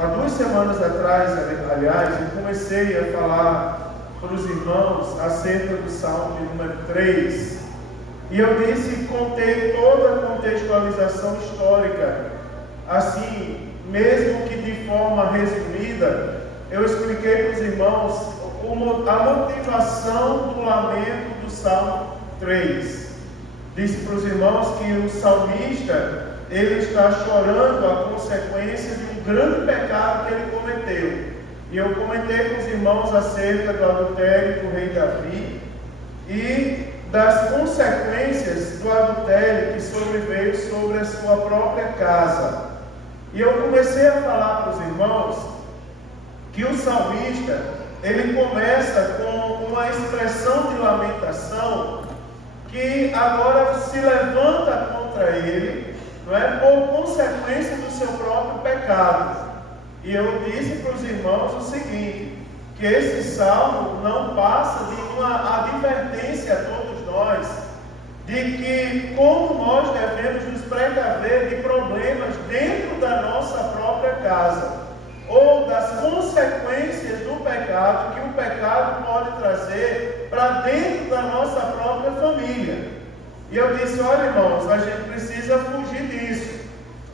Há 2 semanas atrás, aliás, eu comecei a falar para os irmãos acerca do Salmo de número 3. E eu contei toda a contextualização histórica. Assim, mesmo que de forma resumida, eu expliquei para os irmãos a motivação do lamento do Salmo 3. Disse para os irmãos que o salmista, ele está chorando a consequência de um grande pecado que ele cometeu. E eu comentei com os irmãos acerca do adultério do rei Davi e das consequências do adultério que sobreveio sobre a sua própria casa. E eu comecei a falar para os irmãos que o salmista, ele começa com uma expressão de lamentação que agora se levanta contra ele, não é, por consequência do seu próprio pecado. E eu disse para os irmãos o seguinte, que esse salmo não passa de uma advertência a todos nós, de que como nós devemos nos precaver de problemas dentro da nossa própria casa, ou das consequências do pecado que o pecado pode trazer para dentro da nossa própria família. E eu disse, olha irmãos, a gente precisa fugir disso.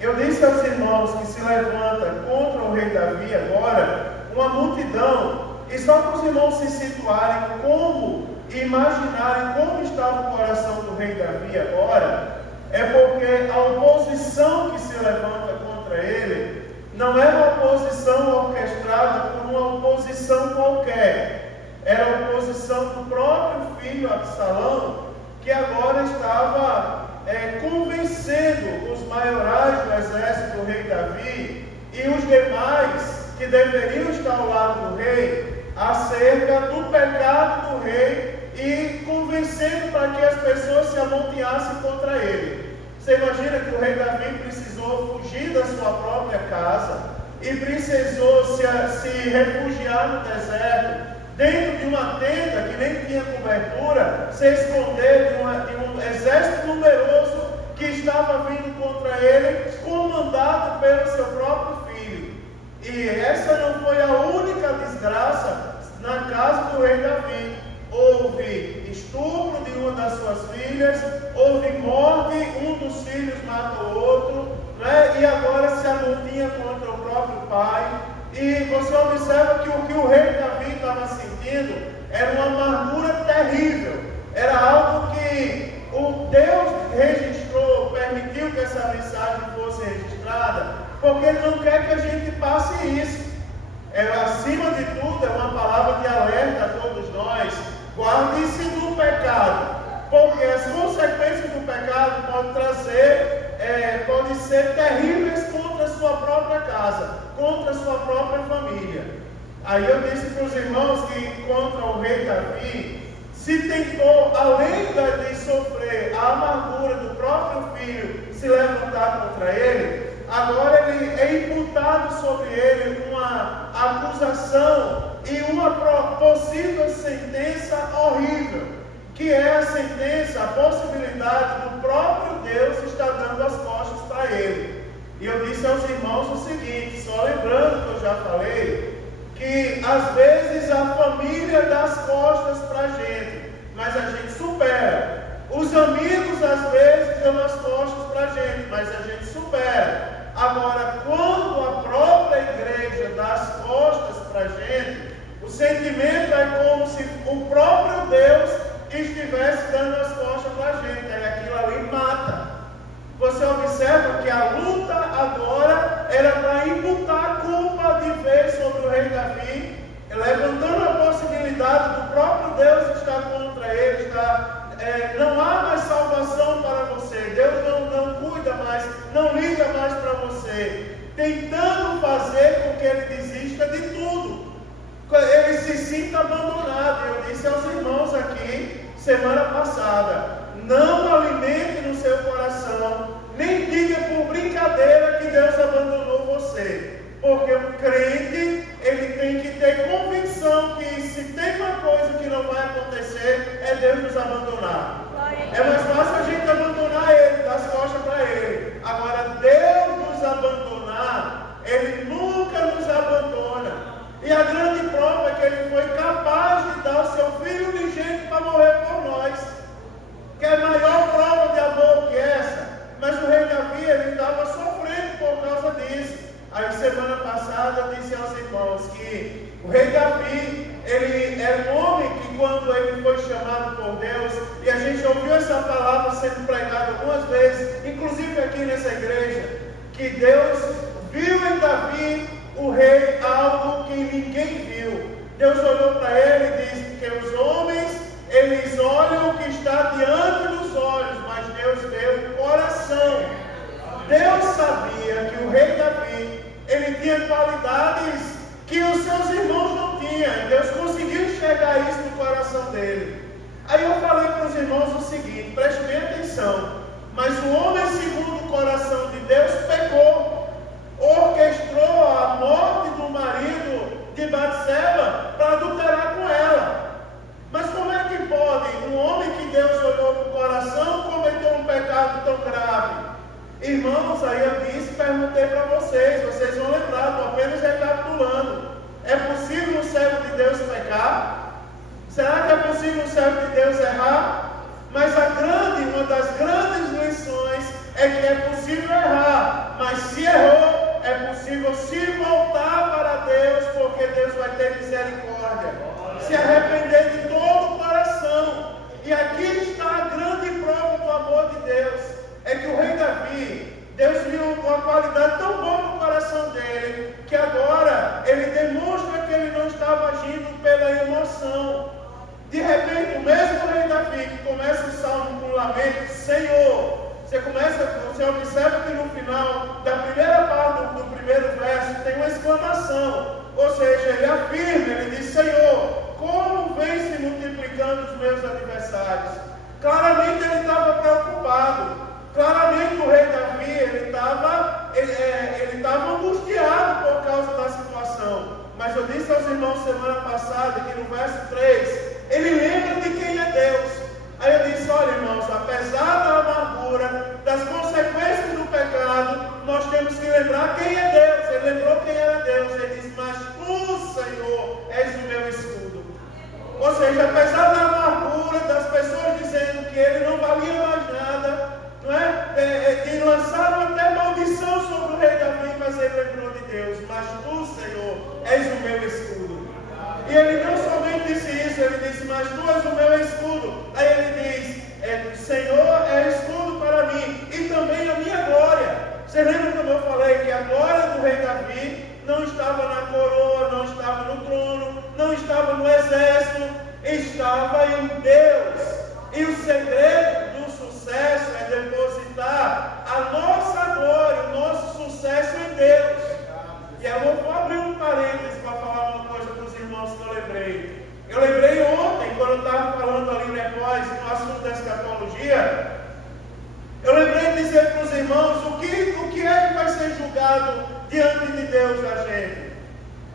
Eu disse aos irmãos que se levanta contra o rei Davi agora, uma multidão, e só para os irmãos se situarem imaginarem como estava o coração do rei Davi agora, é porque a oposição que se levanta contra ele não é uma oposição orquestrada por uma oposição qualquer, era a oposição do próprio filho Absalão, que agora estava convencendo os maiorais do exército do rei Davi e os demais que deveriam estar ao lado do rei acerca do pecado do rei e convencendo para que as pessoas se amontoassem contra ele. Você imagina que o rei Davi precisou fugir da sua própria casa e precisou se refugiar no deserto, dentro de uma tenda que nem tinha cobertura, se esconder de um exército numeroso que estava vindo contra ele, comandado pelo seu próprio filho. E essa não foi a única desgraça na casa do rei Davi. Houve estupro de uma das suas filhas, houve morte, um dos filhos mata o outro, né? E agora se amontoa contra o próprio pai. E você observa que o que o rei Davi estava sentindo era uma amargura terrível, era algo que o Deus registrou, permitiu que essa mensagem fosse registrada, porque Ele não quer que a gente passe isso. Acima de tudo, é uma palavra de alerta a todos nós: guarde-se do pecado, porque as consequências do pecado podem ser terríveis contra a sua própria casa, contra a sua própria família. Aí eu disse para os irmãos que contra o rei Davi se tentou, além de sofrer a amargura do próprio filho se levantar contra ele, agora ele é imputado sobre ele uma acusação e uma possível sentença horrível, que é a sentença, a possibilidade do próprio Deus estar dando as costas para ele. E eu disse aos irmãos o seguinte, só lembrando que eu já falei, que às vezes a família dá as costas para a gente, mas a gente supera. Os amigos às vezes dão as costas para a gente, mas a gente supera. Agora, quando a própria igreja dá as costas para a gente, o sentimento é como se o próprio Deus estivesse dando as costas para a gente, aí aquilo ali mata. Você observa que a luta agora era para imputar a culpa de vez sobre o rei Davi, levantando a possibilidade do próprio Deus estar contra ele, não há mais salvação para você, Deus não cuida mais, não liga mais para você, tentando fazer com que ele desista de tudo, ele se sinta abandonado. Eu disse aos irmãos aqui, semana passada, não alimente no seu coração, nem diga por brincadeira que Deus abandonou você, porque o crente, ele tem que ter convicção que se tem uma coisa que não vai acontecer, é Deus nos abandonar. É mais fácil a gente abandonar ele, dar as costas para ele. Agora, Deus nos abandonar, ele nunca nos sendo pregado algumas vezes, inclusive aqui nessa igreja, que Deus viu em Davi, o rei, algo que ninguém viu. Deus olhou para ele e disse que os homens, eles olham o que está diante dos olhos, mas Deus vê o coração. Deus sabia que o rei Davi, ele tinha qualidades que os seus irmãos não tinham. Deus conseguiu enxergar isso no coração dele. Aí eu falei para os irmãos o seguinte, preste bem atenção, mas o homem segundo o coração de Deus pecou, orquestrou a morte do marido de Batseba para adulterar com ela. Mas como é que pode um homem que Deus olhou para o coração cometer um pecado tão grave? Irmãos, aí eu perguntei para vocês vão lembrar, estou apenas recapitulando. É possível o servo de Deus pecar? Será que é possível o servo de Deus errar? Mas uma das grandes lições é que é possível errar, mas se errou, é possível se voltar para Deus, porque Deus vai ter misericórdia. Se arrepender de todo o coração. E aqui está a grande prova do amor de Deus. É que o rei Davi, Deus viu uma qualidade tão boa no coração dele, que agora ele demonstra que ele não estava agindo pela emoção. De repente, o mesmo rei Davi, que começa o salmo com um lamento, Senhor, você observa que no final da primeira parte do primeiro verso tem uma exclamação, ou seja, ele afirma, ele diz, Senhor, como vem se multiplicando os meus adversários? Claramente ele estava preocupado. Claramente o rei Davi, ele estava angustiado por causa da situação. Mas eu disse aos irmãos semana passada, que no verso 3, ele lembra de quem é Deus. Aí eu disse, olha irmãos, apesar da amargura, das consequências do pecado, nós temos que lembrar quem é Deus. Ele lembrou quem era Deus. Ele disse, mas tu, Senhor, és o meu escudo. Ou seja, apesar da amargura, das pessoas dizendo que ele não valia mais nada, não é? Que lançaram até maldição sobre o rei Davi, mas ele lembrou de Deus. Mas tu, Senhor, és o meu escudo. E ele não somente disse isso, ele disse, mas tu és o meu escudo. Aí ele diz, Senhor é escudo para mim e também a minha glória. Você lembra quando eu falei que a glória do rei Davi não estava na coroa, não estava no trono, não estava no exército, estava em Deus. E o segredo do sucesso é depositar a nossa glória, o nosso sucesso em Deus. E eu vou abrir um parênteses para falar uma coisa para os irmãos que eu lembrei. Eu lembrei ontem, quando eu estava falando ali depois no assunto da escatologia, eu lembrei de dizer para os irmãos o que é que vai ser julgado diante de Deus da gente.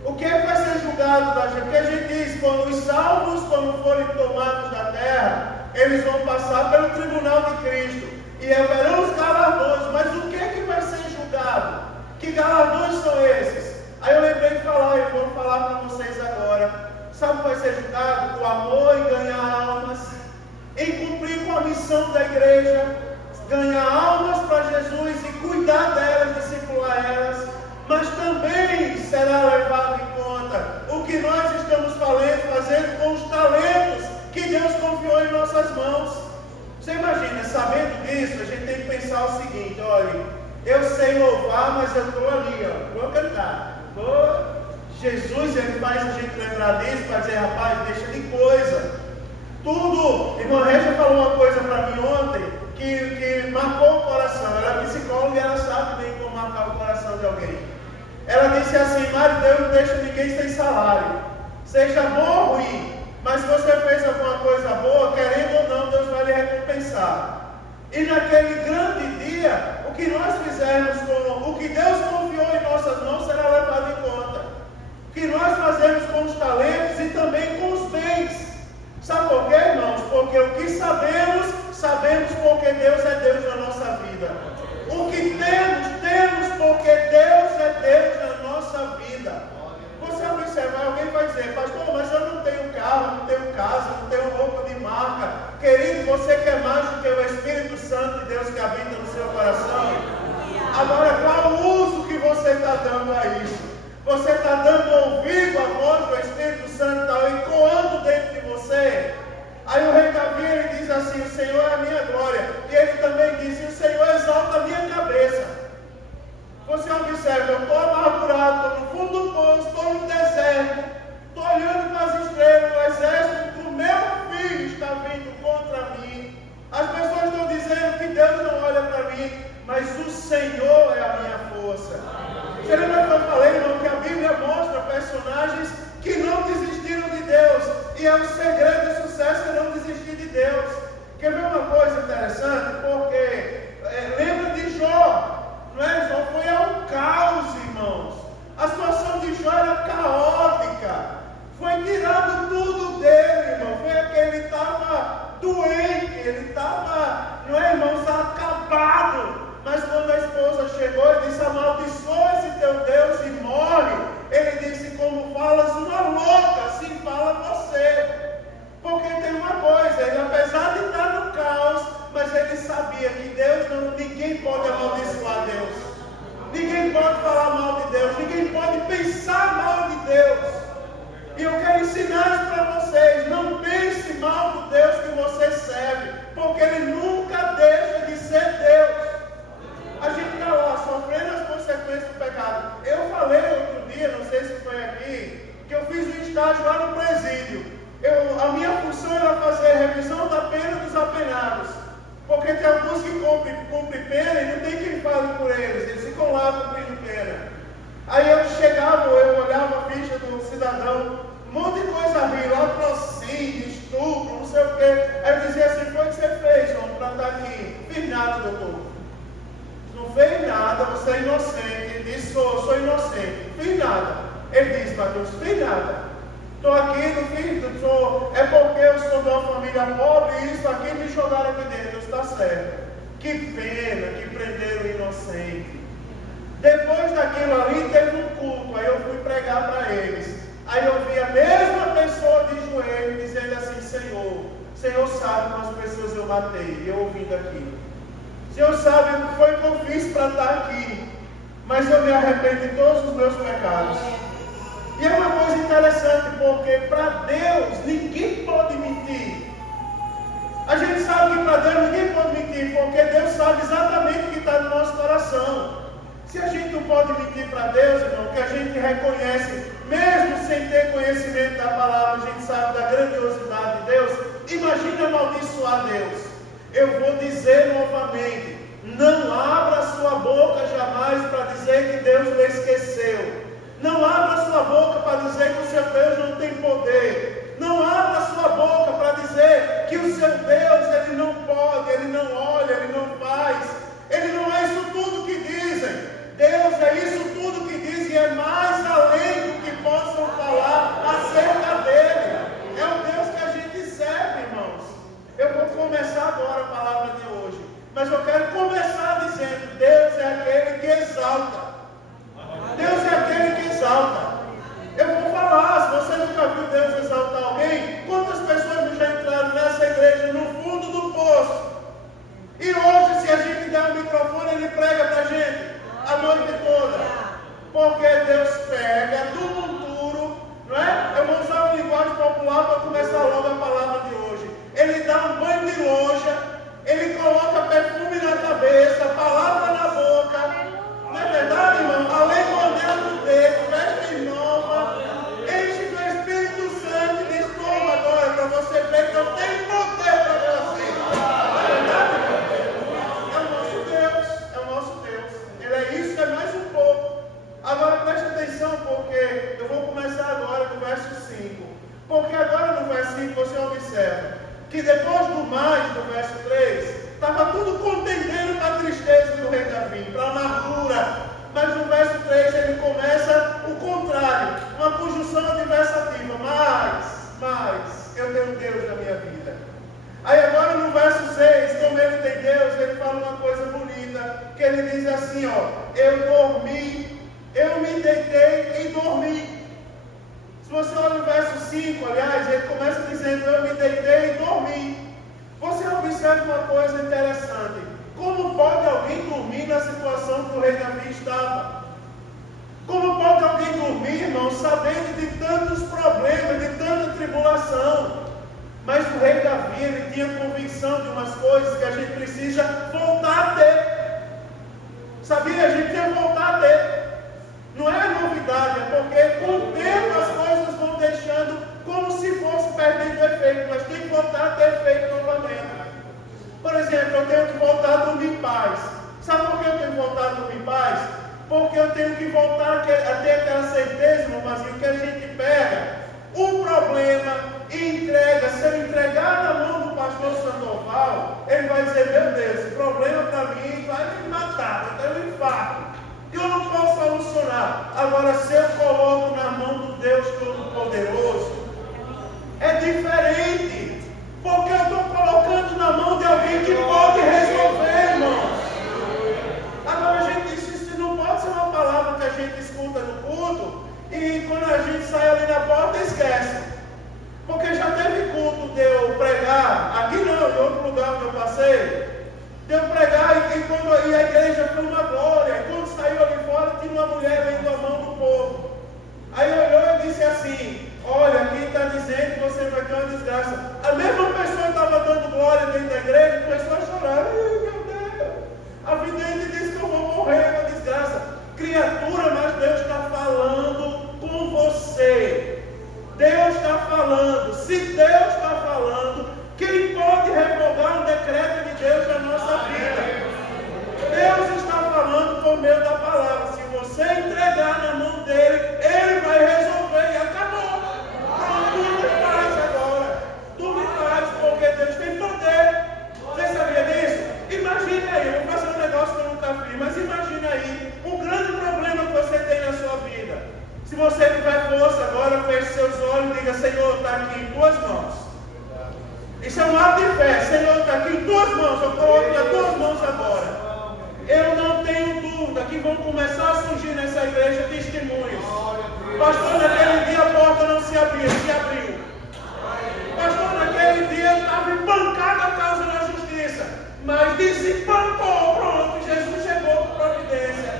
O que é que vai ser julgado da gente? Porque a gente diz, quando os salvos, quando forem tomados da terra, eles vão passar pelo tribunal de Cristo e haverão os galardões. Mas o que é que vai ser julgado? Que galardões são esses? Aí eu lembrei de falar, e vou falar para vocês agora. Sabe o que vai ser julgado? O amor em ganhar almas, em cumprir com a missão da igreja, ganhar almas para Jesus e cuidar delas, discipular elas. Mas também será levado em conta o que nós estamos fazendo com os talentos que Deus confiou em nossas mãos. Você imagina, sabendo disso, a gente tem que pensar o seguinte, olha, eu sei louvar, mas eu estou ali, ó, vou cantar. Jesus, ele faz a gente lembrar disso, para dizer, rapaz, deixa de coisa. Tudo, irmã Regia falou uma coisa para mim ontem, que marcou o coração. Ela é psicóloga e ela sabe bem como marcar o coração de alguém. Ela disse assim, Mário, Deus não deixa ninguém sem salário. Seja bom ou ruim, mas se você fez alguma coisa boa, querendo ou não, Deus vai lhe recompensar. E naquele grande dia, o que nós fizermos o que Deus confiou em nossas mãos será levado em conta. O que nós fazemos com os talentos e também com os bens. Sabe por quê, irmãos? Porque o que sabemos porque Deus é Deus na nossa vida. O que temos porque Deus é Deus na nossa vida. Você observar, alguém vai dizer, pastor, mas eu não tenho carro, não tenho casa, não tenho roupa de marca. Querido, você quer mais do que o Espírito Santo de Deus que habita no seu coração? Agora, qual o uso que você está dando a isso? Você está dando ouvido à voz do Espírito Santo, está ecoando dentro de você? Aí o rei Davi, ele diz assim, o Senhor é a minha glória. E ele observa, eu estou amargurado, estou no fundo do poço, estou no deserto, estou olhando para as estrelas, o exército do meu filho está vindo contra mim. As pessoas estão dizendo que Deus não olha para mim, mas o Senhor é a minha força. Você lembra que eu falei, irmão, que a Bíblia mostra personagens que não desistiram de Deus, e é o segredo do sucesso é não desistir de Deus. Quer ver uma coisa interessante? Porque lembra de Jó, não é? Jó foi ao caos, irmãos. A situação de Jó era caótica. Foi tirado tudo dele, irmão. Foi que ele estava doente, ele estava, não é, irmãos, acabado. Mas quando a esposa chegou e disse: amaldiçoa esse teu Deus e morre, ele disse: como falas uma louca, assim fala você. Porque tem uma coisa, ele apesar de estar no caos, mas ele sabia que Deus não, ninguém pode amaldiçoar Deus. Ninguém pode falar mal de Deus, ninguém pode pensar mal de Deus. E eu quero ensinar isso para vocês: não pense mal do Deus que você serve, porque Ele nunca deixa de ser Deus. A gente está lá sofrendo as consequências do pecado. Eu falei outro dia, não sei se foi aqui, que eu fiz um estágio lá no presídio. A minha função era fazer revisão da pena dos apenados, porque tem alguns que cumprem pena e não tem quem fale por eles ficam lá cumprindo pena. Aí eu chegava, eu olhava a ficha do cidadão, um monte de coisa ruim, latrocínio, estupro, não sei o quê. Aí eu dizia assim: foi o que você fez, vamos para estar aqui? Fiz nada, doutor. Não fez nada, você é inocente. Ele disse: sou inocente. Fiz nada. Ele disse: Mateus, fiz nada. Estou aqui, não fiz, é porque eu sou de uma família pobre e isso aqui me jogaram aqui dentro. Está certo. Que pena que prenderam o inocente. Depois daquilo ali teve um culto, aí eu fui pregar para eles. Aí eu vi a mesma pessoa de joelho dizendo assim: Senhor sabe quantas pessoas eu matei, e eu ouvindo aquilo. O Senhor sabe o que foi que eu fiz para estar aqui, mas eu me arrependo de todos os meus pecados. E é uma coisa interessante, porque para Deus ninguém pode mentir. A gente sabe que para Deus ninguém pode mentir, porque Deus sabe exatamente o que está no nosso coração. Se a gente não pode mentir para Deus, irmão, que a gente reconhece, mesmo sem ter conhecimento da palavra, a gente sabe da grandiosidade de Deus, imagina amaldiçoar Deus. Eu vou dizer novamente: não abra sua boca jamais para dizer que Deus lhe esqueceu. Não abra sua boca para dizer que o seu Deus não tem poder. Não abra sua boca para dizer que o seu Deus, Ele não pode, Ele não olha, Ele não faz. Ele não é isso tudo que dizem. Deus é isso tudo que dizem e é mais além do que possam falar acerca dEle. É o Deus que a gente serve, irmãos. Eu vou começar agora a palavra de hoje, mas eu quero começar dizendo: Deus é aquele que exalta. Deus é aquele que exalta. Eu vou falar, se você nunca viu Deus exaltar alguém, quantas pessoas já entraram nessa igreja no fundo do poço? E hoje, se a gente der um microfone, ele prega para a gente a noite toda. Porque Deus pega do monturo, não é? Eu vou usar uma linguagem popular para começar logo a palavra de hoje. Ele dá um banho de loja, ele coloca perfume na cabeça, palavra na boca. Não é verdade, irmão? Além do anel no dedo, veste nova, enche do Espírito Santo e diz: toma agora, para você ver que eu tenho poder para você. Não é verdade, irmão? É o nosso Deus, é o nosso Deus. Ele é isso, é mais um pouco. Agora preste atenção, porque eu vou começar agora no verso 5. Porque agora no verso 5 você observa que depois do mais, do verso 3, estava tudo contendendo para a tristeza do rei Davi, para a amargura. Mas no verso 3 ele começa o contrário, uma conjunção adversativa. Mas, eu tenho Deus na minha vida. Aí agora no verso 6, como ele tem Deus, ele fala uma coisa bonita, que ele diz assim, ó: eu dormi, eu me deitei e dormi. Se você olha no verso 5, aliás, ele começa dizendo: eu me deitei e dormi. Você observa uma coisa interessante: como pode alguém dormir na situação que o rei Davi estava? Como pode alguém dormir, irmão, sabendo de tantos problemas, de tanta tribulação? Mas o rei Davi, ele tinha convicção de umas coisas que a gente precisa voltar a ter. Sabia? A gente tem que voltar a ter. exemplo, eu tenho que voltar a dormir em paz. Sabe por que eu tenho que voltar a dormir em paz? Porque eu tenho que voltar a ter aquela certeza, meu irmãozinho, que a gente pega o problema e entrega. Se eu entregar na mão do pastor Sandoval, ele vai dizer: meu Deus, esse problema para mim vai me matar, eu tenho um infarto, que eu não posso solucionar. Agora, se eu coloco na mão do Deus Todo-Poderoso, é diferente, porque eu estou colocando na mão de alguém que pode resolver, irmãos. Agora, a gente disse, isso não pode ser uma palavra que a gente escuta no culto e quando a gente sai ali na porta esquece. Porque já teve culto de eu pregar, aqui não, em outro lugar onde eu passei, de eu pregar e a igreja foi uma glória. E quando saiu ali fora, tinha uma mulher lendo a mão do povo. Aí olhou e disse assim: olha, aqui está dizendo que você vai ter uma desgraça. A mesma pessoa estava dando glória dentro da igreja e começou a chorar. Ai, meu Deus, a vidente disse que eu vou morrer com a desgraça. Criatura, mas Deus está falando com você. Deus está falando. Se Deus está falando, quem pode revogar um decreto de Deus na nossa vida? Deus está falando por meio da palavra. Se você entregar na mão dele, ele vai resolver e acabou. Pronto, tudo em paz agora. Tudo em paz, porque Deus tem poder. Você sabia disso? Imagine aí, eu vou fazer um negócio que eu nunca fiz, mas imagine aí um grande problema que você tem na sua vida. Se você tiver força agora, feche seus olhos e diga: Senhor, está aqui em tuas mãos. Isso é um ato de fé. Senhor, está aqui em tuas mãos. Eu coloco nas tuas mãos agora. Eu não tenho dúvida que vão começar a surgir nessa igreja testemunhos. Pastor, naquele dia a porta não se abria, se abriu. Pastor, naquele dia eu estava espancado a causa da justiça, mas desempancou, pronto, Jesus chegou com providência.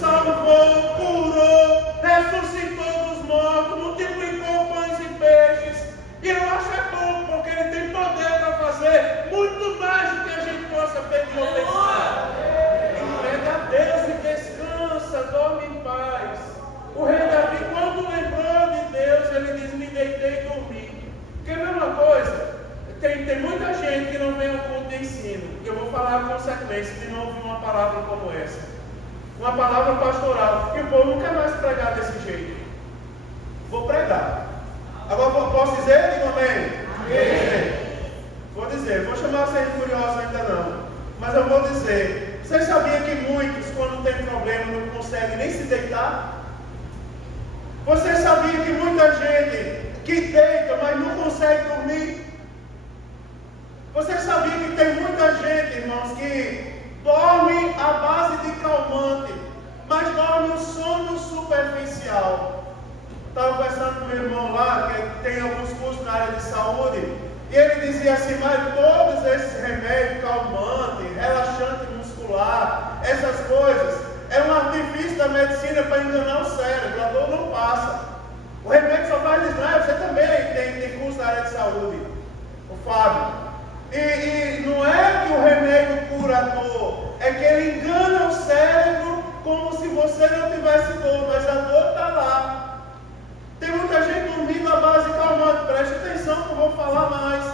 Salvou, curou, ressuscitou dos mortos, multiplicou pães e peixes. E eu acho bom, porque ele tem poder para fazer muito mais do que a gente possa pedir ou pensar. Entrega a Deus e descansa, dorme em paz. O rei Davi, quando lembrou de Deus, ele diz: me deitei e dormi. Quer ver uma coisa? Tem muita gente que não vem ao culto de ensino. E eu vou falar a consequência de não ouvir uma palavra como essa. Uma palavra pastoral. E o povo não quer mais pregar desse jeito. Vou pregar. Agora posso dizer? Diga amém. Vou dizer. Vou chamar vocês de curiosos ainda não. Mas eu vou dizer. Você sabia que muitos, quando tem problema, não conseguem nem se deitar? Você sabia que muita gente que deita, mas não consegue dormir? Você sabia que tem muita gente, irmãos, que dorme à base de calmante, mas dorme um sono superficial? Estava conversando com meu irmão lá, que tem alguns cursos na área de saúde, e ele dizia assim: mas todos esses remédios, calmante, relaxante muscular, essas coisas, é um artifício da medicina para enganar o cérebro, a dor não passa. O remédio só faz desmaio. Você também tem curso na área de saúde, o Fábio. E não é que o remédio cura a dor, é que ele engana o cérebro como se você não tivesse dor, mas a dor está lá. Tem muita gente dormindo à base de calmante. Preste atenção que eu vou falar mais.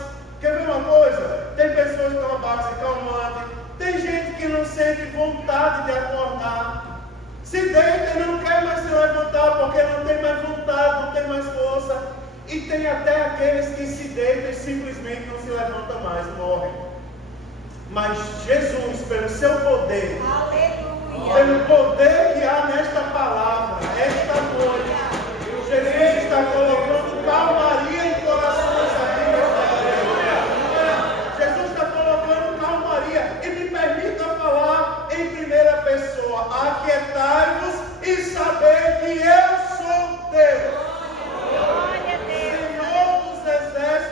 Quer ver uma coisa? Tem pessoas que estão à base de calmante. Tem gente que não sente vontade de acordar. Se deita e não quer mais se levantar porque não tem mais vontade, não tem mais força. E tem até aqueles que se deitam e simplesmente não se levantam mais, morrem. Mas Jesus, pelo seu poder, pelo poder que há nesta palavra, esta noite, Jesus está colocando calmaria em corações aqui nesta igreja. Jesus está colocando calmaria. E me permita falar em primeira pessoa: aquietai-vos e saber que eu sou Deus.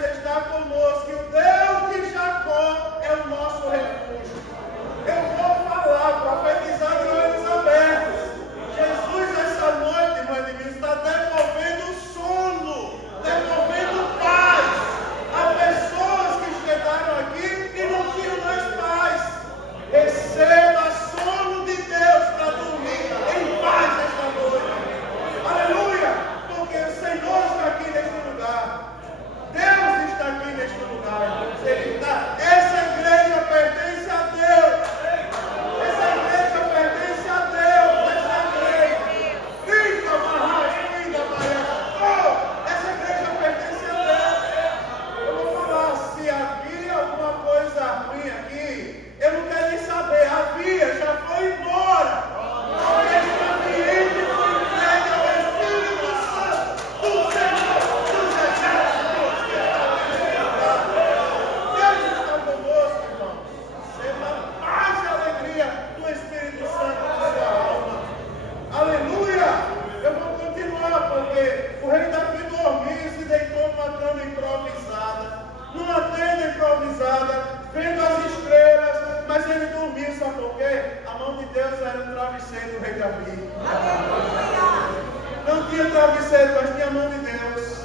Está conosco, e o Deus de Jacó é o nosso refúgio. Eu vou falar, profetizar de olhos abertos. Jesus, essa noite, irmã de mim, está devolvendo o sono nem do rei Davi. Não tinha travesseiro, mas tinha a mão de Deus.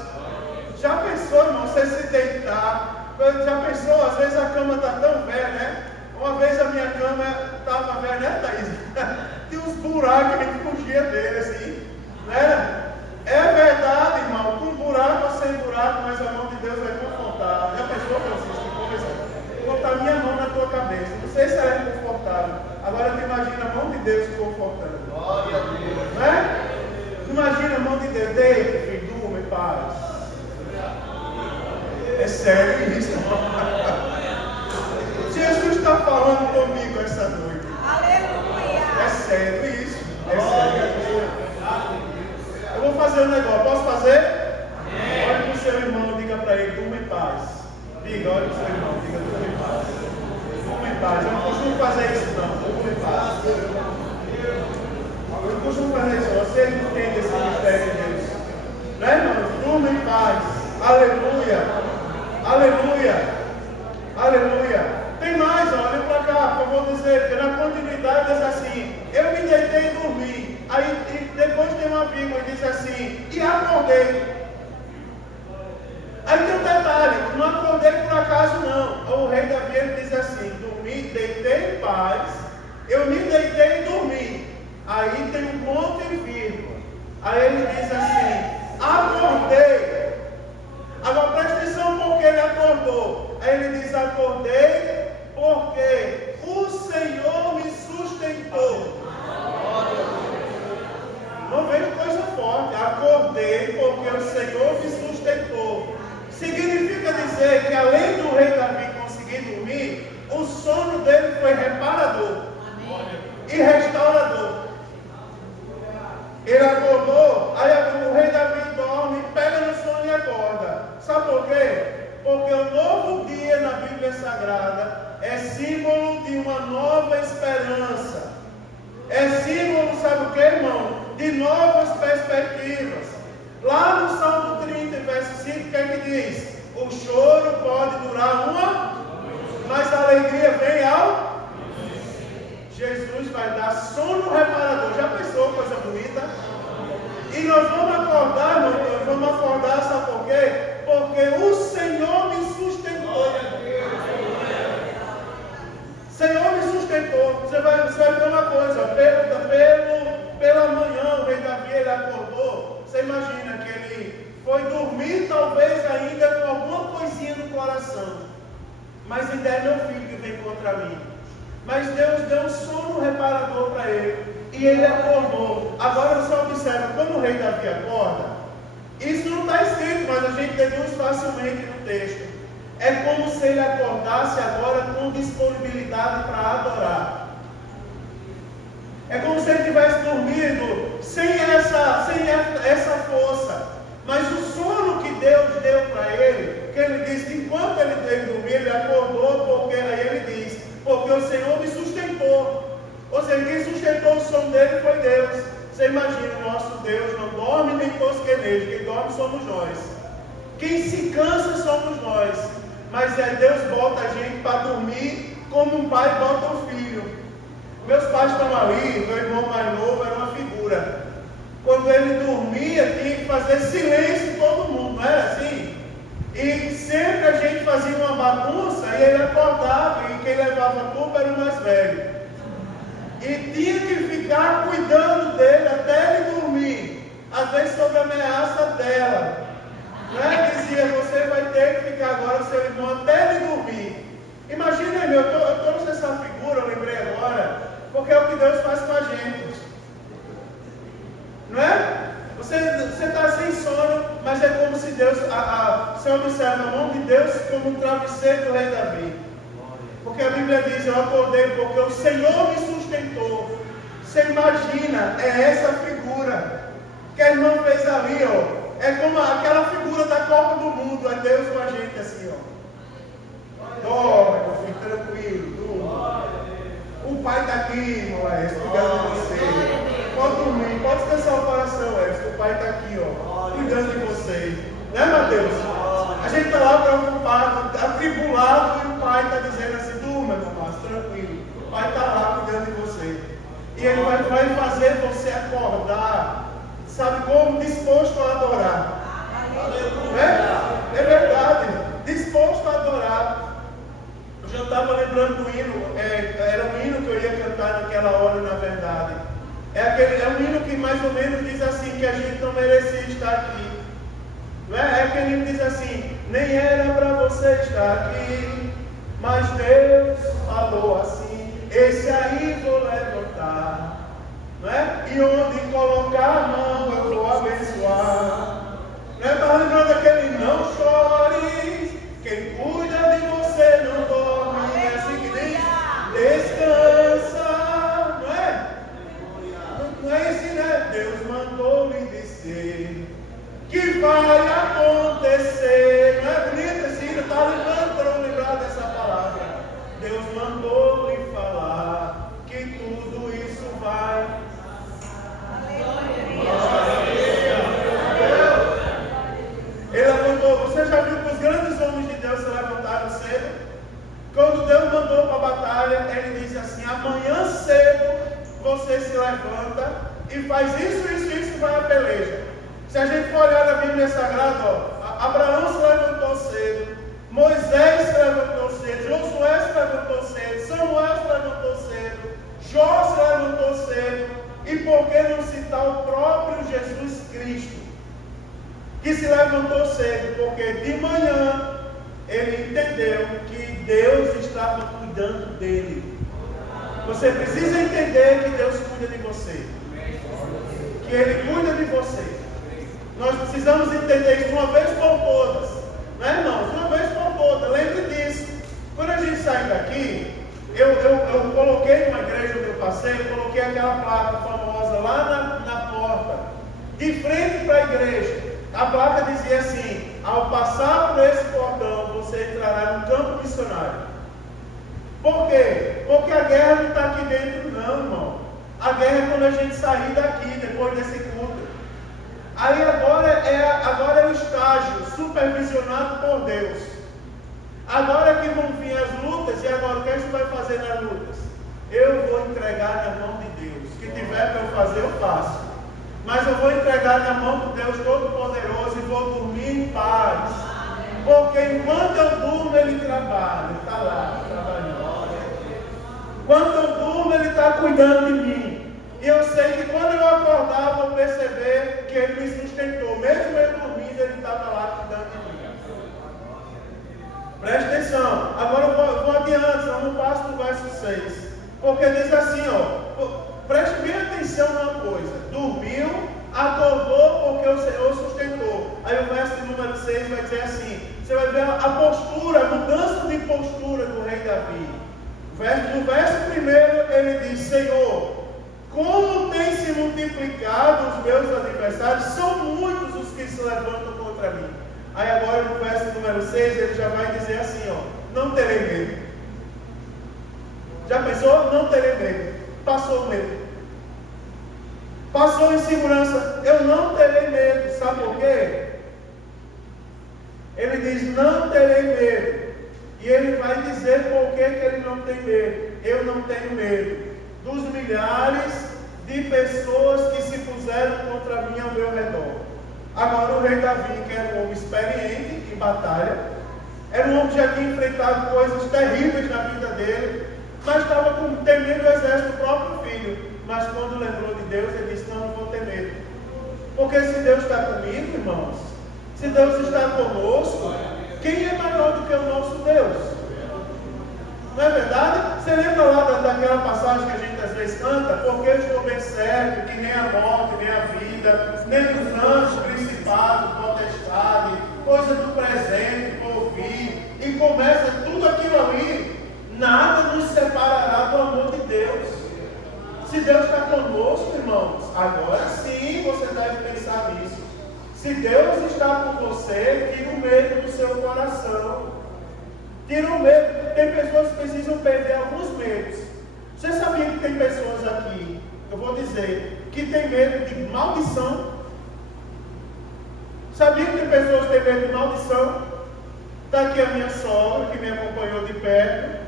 Já pensou, irmão, você se deitar? Já pensou, às vezes a cama está tão velha, né? Uma vez a minha cama estava velha, né, Thaís? Tinha uns buracos que a gente fugia dele, assim, né? É verdade, irmão, com buraco ou sem buraco, mas a mão de Deus vai confortar. Já pensou, Francisco? Vou botar minha mão na tua cabeça. Não sei se ela é confortável. Agora tu imagina a mão de Deus te confortando. Glória a Deus. Né? Imagina a mão de Deus. Deita, filho, durma em paz. É sério isso, irmão. Jesus está falando comigo essa noite. Aleluia. É sério isso. É sério. Eu vou fazer um negócio. Posso fazer? Olhe para o seu irmão e diga para ele, durma em paz. Diga, olha para o seu irmão, diga, durma em paz. Durma em paz. Eu não costumo fazer isso não. Durma em paz. Eu não costumo fazer isso. Você não entende esse mistério de Deus. Né, irmão? Durma em paz. Aleluia. Aleluia. Aleluia. Tem mais, olha para cá, que eu vou dizer, que na continuidade diz assim, eu me deitei e dormi. Aí depois tem uma vírgula e diz assim, e acordei. Aí tem um detalhe, não acordei por acaso não. O rei Davi ele diz assim, dormi, deitei em paz, eu me deitei e dormi. Aí tem um ponto e vírgula. Aí ele diz assim, acordei. Agora presta atenção porque ele acordou. Aí ele diz, acordei porque o Senhor me sustentou. Não vejo coisa forte. Acordei porque o Senhor me sustentou. Significa dizer que além do rei Davi conseguir dormir, o sono dele foi reparador. Amém. E restaurador. Ele acordou, aí o rei Davi dorme, pega no sono e acorda. Sabe por quê? Porque o novo dia na Bíblia Sagrada é símbolo de uma nova esperança. É símbolo, sabe o que, irmão? De novas perspectivas. Lá no Salmo 30, verso 5, o que é que diz? O choro pode durar mas a alegria vem ao... Jesus vai dar sono reparador. Já pensou coisa bonita? E nós vamos acordar, irmão, nós vamos acordar, sabe por quê? Porque o Senhor me sustentou. Senhor me sustentou. Você vai ver uma coisa, pela manhã o rei Davi ele acordou. Você imagina que ele foi dormir talvez ainda com alguma coisinha no coração. Mas ideia é meu filho que vem contra mim. Mas Deus deu um sono reparador para ele. E ele acordou. Agora você observa, quando o rei Davi acorda, isso não está escrito, mas a gente deduz facilmente no texto. É como se ele acordasse agora com disponibilidade para adorar. É como se ele tivesse dormido sem essa força. Mas o sono que Deus deu para ele, que ele disse que enquanto ele dormia, ele acordou, porque aí ele diz, porque o Senhor me sustentou. Ou seja, quem sustentou o sono dele foi Deus. Você imagina, o nosso Deus não dorme nem tosqueneja, quem dorme somos nós. Quem se cansa somos nós. Mas Deus bota a gente para dormir como um pai bota o filho. Meus pais estão ali, meu irmão mais novo era uma figura. Quando ele dormia, tinha que fazer silêncio todo mundo, não era assim? E sempre a gente fazia uma bagunça e ele acordava e quem levava a culpa era o mais velho. E tinha que ficar cuidando dele até ele dormir. Às vezes sob a ameaça dela. Né? Dizia, você vai ter que ficar agora seu irmão até ele dormir. Imagina, eu trouxe essa figura, eu lembrei agora, porque é o que Deus faz com a gente. Não é? Você está sem sono, mas é como se Deus, você observa a mão de Deus como um travesseiro do rei Davi. Porque a Bíblia diz, eu acordei porque o Senhor me sustentou. Você imagina, é essa figura que a irmã fez ali, ó. É como aquela figura da Copa do Mundo, é Deus com a gente assim, ó. Dorme, meu filho, tranquilo, durma. O pai está aqui, irmão, cuidando de você. Pode dormir, pode descansar o coração, o pai está aqui, ó, cuidando de vocês. Né, Mateus? A gente está lá preocupado, atribulado, e o pai está dizendo assim, durma, meu irmão, tranquilo. O pai está lá cuidando de você. E Ele vai fazer você acordar, sabe como? Disposto a adorar. É verdade, disposto a adorar. Eu já estava lembrando do hino, era um hino que eu ia cantar naquela hora, na verdade. É um hino que mais ou menos diz assim, que a gente não merecia estar aqui. Não é? É aquele hino que diz assim: nem era para você estar aqui, mas Deus falou assim, esse aí vou levantar. Não é? E onde colocar a mão eu vou abençoar. Não é? Está lembrando aquele não chores, quem cuida de você não dorme, é assim que diz, descansa. Não é? Não é isso, né? Deus mandou me dizer que vai acontecer. Não é bonito esse hino? Está lembrando para eu lembrar dessa palavra. Deus mandou me falar que tudo isso vai. Ele levantou. Você já viu que os grandes homens de Deus se levantaram cedo? Quando Deus mandou para a batalha, ele disse assim: amanhã cedo você se levanta e faz isso e vai à peleja. Se a gente for olhar na Bíblia Sagrada, ó, Abraão se levantou cedo, Moisés se levantou cedo, Josué se levantou cedo, Samuel se levantou cedo, Jó se levantou cedo, e por que não citar o próprio Jesus Cristo, que se levantou cedo, porque de manhã ele entendeu que Deus estava cuidando dele. Você precisa entender que Deus cuida de você, que Ele cuida de você. Nós precisamos entender isso uma vez por todas, não é, irmãos? Uma vez por todas, lembre disso. Quando a gente sai daqui, eu coloquei numa igreja onde eu passei, eu coloquei aquela placa famosa lá na porta, de frente para a igreja. A placa dizia assim: ao passar por esse portão, você entrará no campo missionário. Por quê? Porque a guerra não está aqui dentro, não, irmão. A guerra é quando a gente sair daqui, depois desse culto. Aí agora é o estágio supervisionado por Deus. Agora é que vão vir as lutas, e agora o que a gente vai fazer nas lutas? Eu vou entregar na mão de Deus. O que tiver para eu fazer, eu faço. Mas eu vou entregar na mão de Deus Todo-Poderoso e vou dormir em paz. Porque enquanto eu durmo, Ele trabalha. Ele está lá, trabalhando. Enquanto eu durmo, Ele está cuidando de mim. E eu sei que quando eu acordar, eu vou perceber que Ele me sustentou. Mesmo eu dormindo, Ele estava lá cuidando de mim. Preste atenção. Agora eu vou adiante, senão não passo para o verso 6. Porque diz assim, ó. Preste bem atenção numa coisa. Dormiu, acordou porque o Senhor sustentou. Aí o verso de número 6 vai dizer assim. Você vai ver a postura, a mudança de postura do rei Davi. No verso primeiro ele diz: Senhor, como tem se multiplicado os meus adversários, são muitos os que se levantam contra mim. Aí agora no verso número 6 ele já vai dizer assim, ó: não terei medo. Já pensou? Não terei medo. Passou o medo. Passou em segurança. Eu não terei medo. Sabe por quê? Ele diz: não terei medo. E ele vai dizer por que ele não tem medo. Eu não tenho medo dos milhares de pessoas que se puseram contra mim ao meu redor. Agora o rei Davi, que era um homem experiente em batalha, era um homem que já tinha enfrentado coisas terríveis na vida dele, mas estava temendo o exército do próprio filho. Mas quando lembrou de Deus, ele disse: não vou ter medo. Porque se Deus está comigo, irmãos, se Deus está conosco, quem é maior do que o nosso Deus? Não é verdade? Você lembra lá daquela passagem que a gente às vezes canta? Porque eu estou bem certo que nem a morte, nem a vida, nem os anjos, principado, potestade, coisa do presente, por vir, e começa tudo aquilo ali. Nada nos separará do amor de Deus. Se Deus está conosco, irmãos, agora sim você deve pensar nisso. Se Deus está com você, tira o medo do seu coração. Tira o medo. Tem pessoas que precisam perder alguns medos. Você sabia que tem pessoas aqui, eu vou dizer, que tem medo de maldição? Sabia que tem pessoas que têm medo de maldição? Está aqui a minha sogra, que me acompanhou de perto.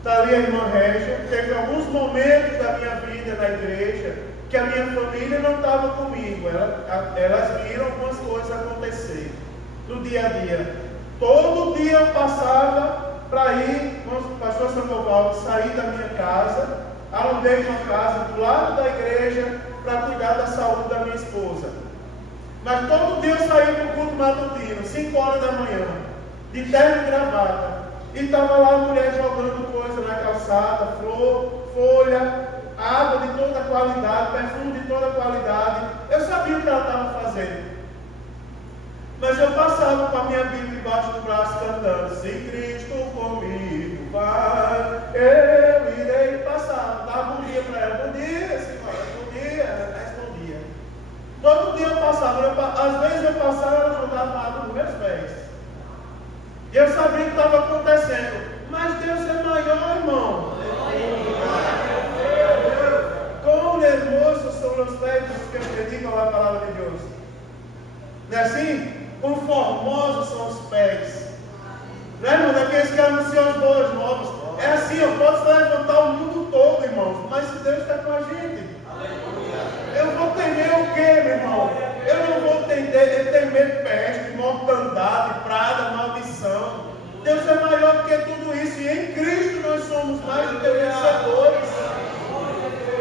Está ali a irmã Régia. Teve alguns momentos da minha vida na igreja que a minha família não estava comigo. Elas viram algumas coisas acontecer no dia a dia. Todo dia eu passava para ir com o pastor Sandoval, sair da minha casa, alugei uma casa do lado da igreja para cuidar da saúde da minha esposa. Mas todo dia eu saía para o culto matutino, 5 horas da manhã, de terno e gravata, e estava lá a mulher jogando coisa na calçada, flor, folha, água de toda qualidade, perfume de toda qualidade. Eu sabia o que ela estava fazendo. Mas eu passava com a minha Bíblia debaixo do braço cantando: se Cristo comigo vai, eu irei. Passava, dava bom dia para ela: bom dia, senhora, bom dia. Ela respondia. Todo dia eu passava, às vezes eu passava, ela jogava água nos meus pés. E eu sabia o que estava acontecendo. Mas Deus é maior, irmão. Quão hermosos são os pés que predicam a palavra de Deus. Não é assim? Quão formosos são os pés. Não é, irmão? Daqueles que anunciam as boas novas. É assim, eu posso levantar o mundo todo, irmãos, mas se Deus está com a gente, eu vou temer o quê, meu irmão? Eu não vou temer peste, mortandade, praga, maldição. Deus é maior do que tudo isso, e em Cristo nós somos mais do que vencedores.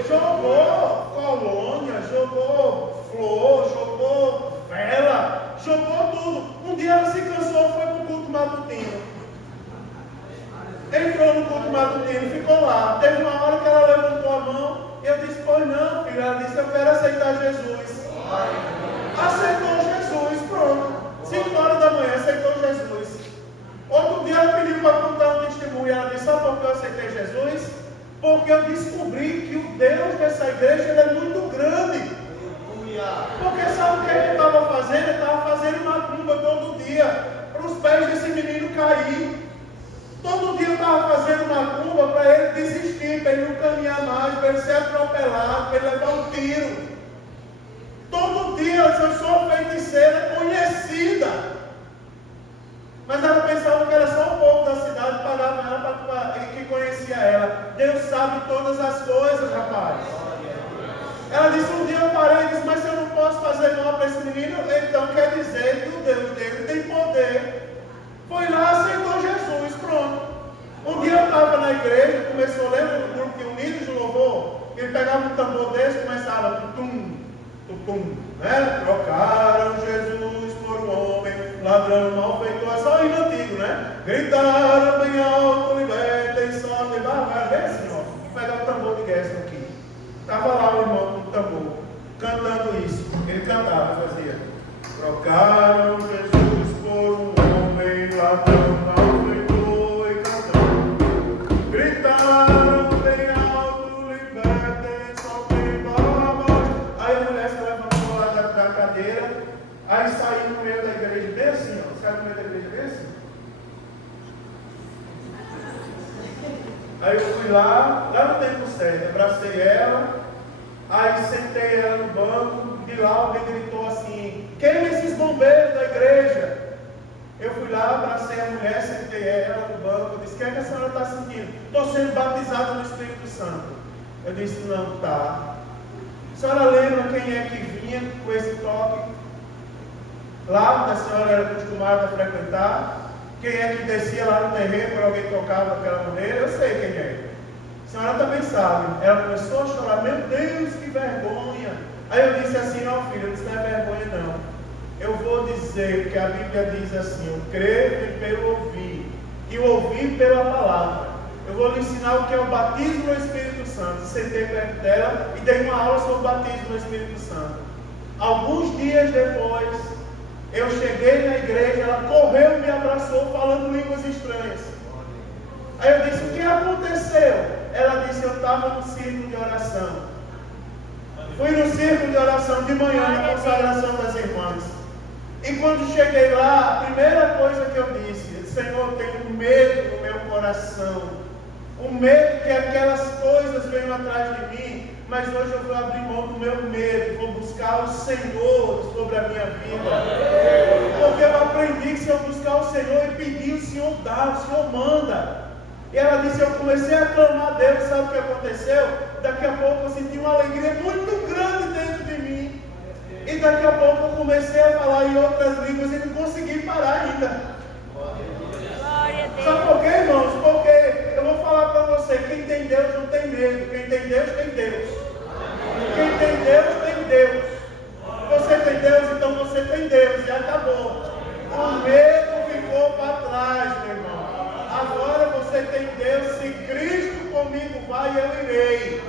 Jogou colônia, jogou flor, jogou vela, jogou tudo. Um dia ela se cansou, foi para o culto matutino. Entrou no culto matutino, ficou lá. Teve uma hora que ela levantou a mão. Eu disse: pois não, filha. Ela disse: eu quero aceitar Jesus. Aceitou Jesus, pronto. 5 horas da manhã, aceitou Jesus. Outro dia ela pediu para contar um testemunho. Ela disse: sabe por que eu aceitei Jesus? Porque eu descobri que o Deus dessa igreja ele é muito grande. Porque sabe o que ele estava fazendo? Ele estava fazendo macumba todo dia para os pés desse menino cair. Todo dia eu estava fazendo macumba para ele desistir, para ele não caminhar mais, para ele ser atropelado, para ele levar um tiro. Todo dia eu sou feiticeira conhecida. Mas ela pensava que era só o povo da cidade que pagava ela que conhecia ela. Deus sabe todas as coisas, rapaz. Ela disse: um dia eu parei e disse: mas se eu não posso fazer mal para esse menino, então quer dizer que o Deus dele tem poder. Foi lá, aceitou Jesus, pronto. Um dia eu estava na igreja, começou a ler um grupo de unidos de louvor, ele pegava um tambor desse e começava tutum, tutum, né? Trocaram Jesus por um homem, ladrão, malfeitor, é só hino antigo, né? Gritaram bem alto, libertem, soltem, vai ver assim, ó. Vou pegar o tambor de guerra aqui. Estava lá o irmão com o tambor, cantando isso. Ele cantava, fazia: trocaram Jesus por um homem, ladrão, malfeitor, e cantando. Gritaram bem alto, libertem, soltem, barras. Aí a mulher se levantou lá da cadeira, aí saiu no meio da igreja, bem assim, ó. Saiu no meio da igreja, bem assim. Aí eu fui lá no tempo certo, abracei ela, aí sentei ela no banco, de lá alguém gritou assim: queima esses bombeiros da igreja. Eu fui lá, abracei a mulher, sentei ela no banco, eu disse: o que é que a senhora está sentindo? Estou sendo batizada no Espírito Santo. Eu disse: não, tá. A senhora lembra quem é que vinha com esse toque? Lá onde a senhora era acostumada a frequentar? Quem é que descia lá no terreno para alguém tocava aquela maneira? Eu sei quem é. A senhora também sabe. Ela começou a chorar: meu Deus, que vergonha. Aí eu disse assim: não, filho, eu disse: não é vergonha não. Eu vou dizer, porque a Bíblia diz assim: eu creio pelo ouvir, e o ouvir pela palavra. Eu vou lhe ensinar o que é o batismo no Espírito Santo. Sentei perto dela e dei uma aula sobre o batismo no Espírito Santo. Alguns dias depois, eu cheguei na igreja, ela correu e me abraçou falando línguas estranhas. Aí eu disse: o que aconteceu? Ela disse: eu estava no círculo de oração. Fui no círculo de oração de manhã, na consagração das irmãs. E quando cheguei lá, a primeira coisa que eu disse: Senhor, eu tenho medo no meu coração. O medo que aquelas coisas venham atrás de mim. Mas hoje eu vou abrir mão do meu medo, vou buscar o Senhor sobre a minha vida. Porque eu aprendi que se eu buscar o Senhor e pedir, o Senhor dá, o Senhor manda. E ela disse, eu comecei a clamar a Deus, sabe o que aconteceu? Daqui a pouco eu senti uma alegria muito grande dentro de mim. E daqui a pouco eu comecei a falar em outras línguas e não consegui parar ainda. Sabe por quê, irmãos? Porque eu vou falar para você, quem tem Deus não tem medo. Quem tem Deus, tem Deus. Quem tem Deus, tem Deus. Você tem Deus, então você tem Deus. E acabou. O medo ficou para trás, meu irmão. Agora você tem Deus. Se Cristo comigo vai, eu irei.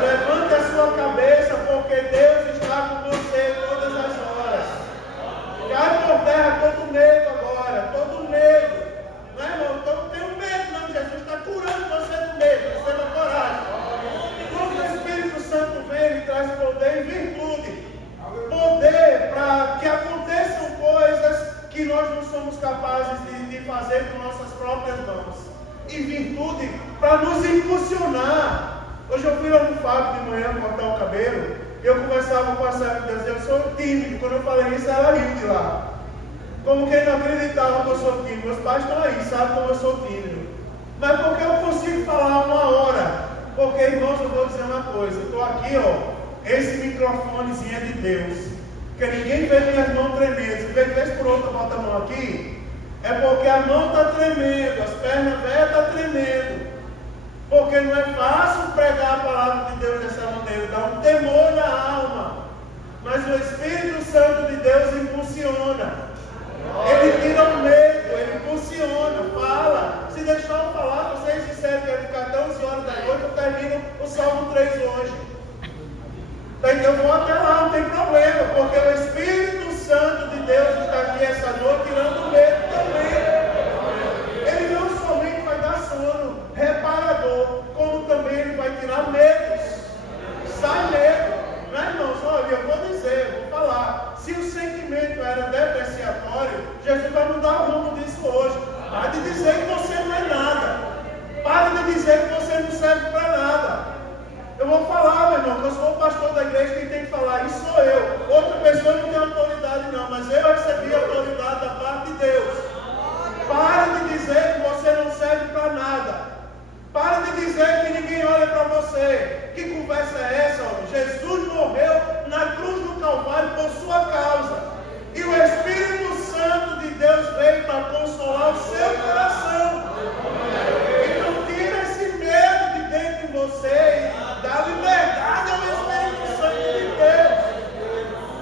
Levante a sua cabeça, porque Deus está com você todas as horas. Cai por terra todo medo agora, todo medo. Não é, irmão? Então não tenho medo, não. Jesus está curando você do medo. Receba coragem. Quando o Espírito Santo vem, ele traz poder e virtude. Poder para que aconteçam coisas que nós não somos capazes de fazer com nossas próprias mãos. E virtude para nos impulsionar. Hoje eu fui lá no Fábio de manhã cortar o cabelo. Eu conversava com a senhora de Deus. Eu sou tímido. Quando eu falei isso, ela riu de lá. Como quem não acreditava que eu sou tímido. Meus pais estão aí, sabem como eu sou tímido. Mas porque eu consigo falar uma hora? Porque, irmãos, eu vou dizer uma coisa. Eu estou aqui, ó. Esse microfonezinho é de Deus. Porque ninguém vê minhas mãos tremendo. Se vez por outra bota a mão aqui, é porque a mão está tremendo, as pernas velhas estão tremendo. Porque não é fácil pregar a palavra de Deus dessa maneira, dá um temor na alma. Mas o Espírito Santo de Deus impulsiona. Ele tira o medo, ele impulsiona, fala. Se deixar eu falar, vocês disseram que vai ficar até 11 horas da noite, eu termino o Salmo 3 hoje. Eu vou até lá, não tem problema, porque o Espírito Santo de Deus está aqui essa noite tirando o medo também. Ele não somente vai dar sono reparador, como também ele vai tirar medos. Sai medo. Não é, irmãos? Olha, eu vou dizer, vou falar. Se o sentimento era depreciatório, Jesus vai mudar o rumo disso hoje. Pare de dizer que você não é nada. Pare de dizer que você não serve para nada. Eu vou falar, meu irmão, que eu sou o pastor da igreja, quem tem que falar isso sou eu. Outra pessoa não tem autoridade não, mas eu recebi a autoridade da parte de Deus. Pare de dizer que você não serve para nada. Pare de dizer que ninguém olha para você. Que conversa é essa, homem? Jesus morreu na cruz do Calvário por sua causa. E o Espírito Santo de Deus veio para consolar o seu coração. Então tira esse medo de dentro de você e dá liberdade ao Espírito Santo de Deus.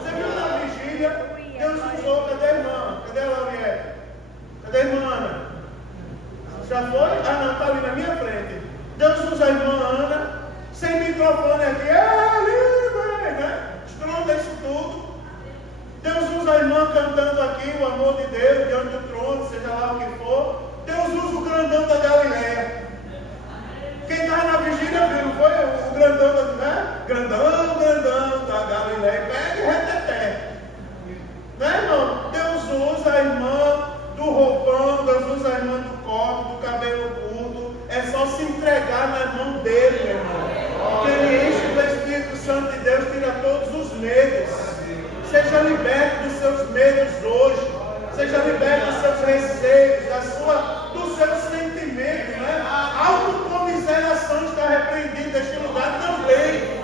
Você viu na vigília? Deus usou, cadê a irmã? Cadê a Lauriette? Cadê a irmã Ana? Já foi? Ah não, está ali na minha frente. Deus usa a irmã Ana, sem microfone aqui, né? Estronda isso tudo. Deus usa a irmã cantando aqui o amor de Deus diante do trono, seja lá o que for. Deus usa o grandão da Galileia. Quem estava na vigília viu, não foi o grandão da, né? Grandão da Galileia, pega e reteté. Né, irmão? Deus usa a irmã do roupão, Deus usa a irmã do copo, do cabelo curto. É só se entregar na mão dele, meu irmão. Que ele enche do Espírito Santo de Deus, tira todos os medos. Seja liberto dos seus medos hoje. Seja liberto dos seus receios, dos seus sentimentos, né? A autocomiseração está repreendida neste lugar também.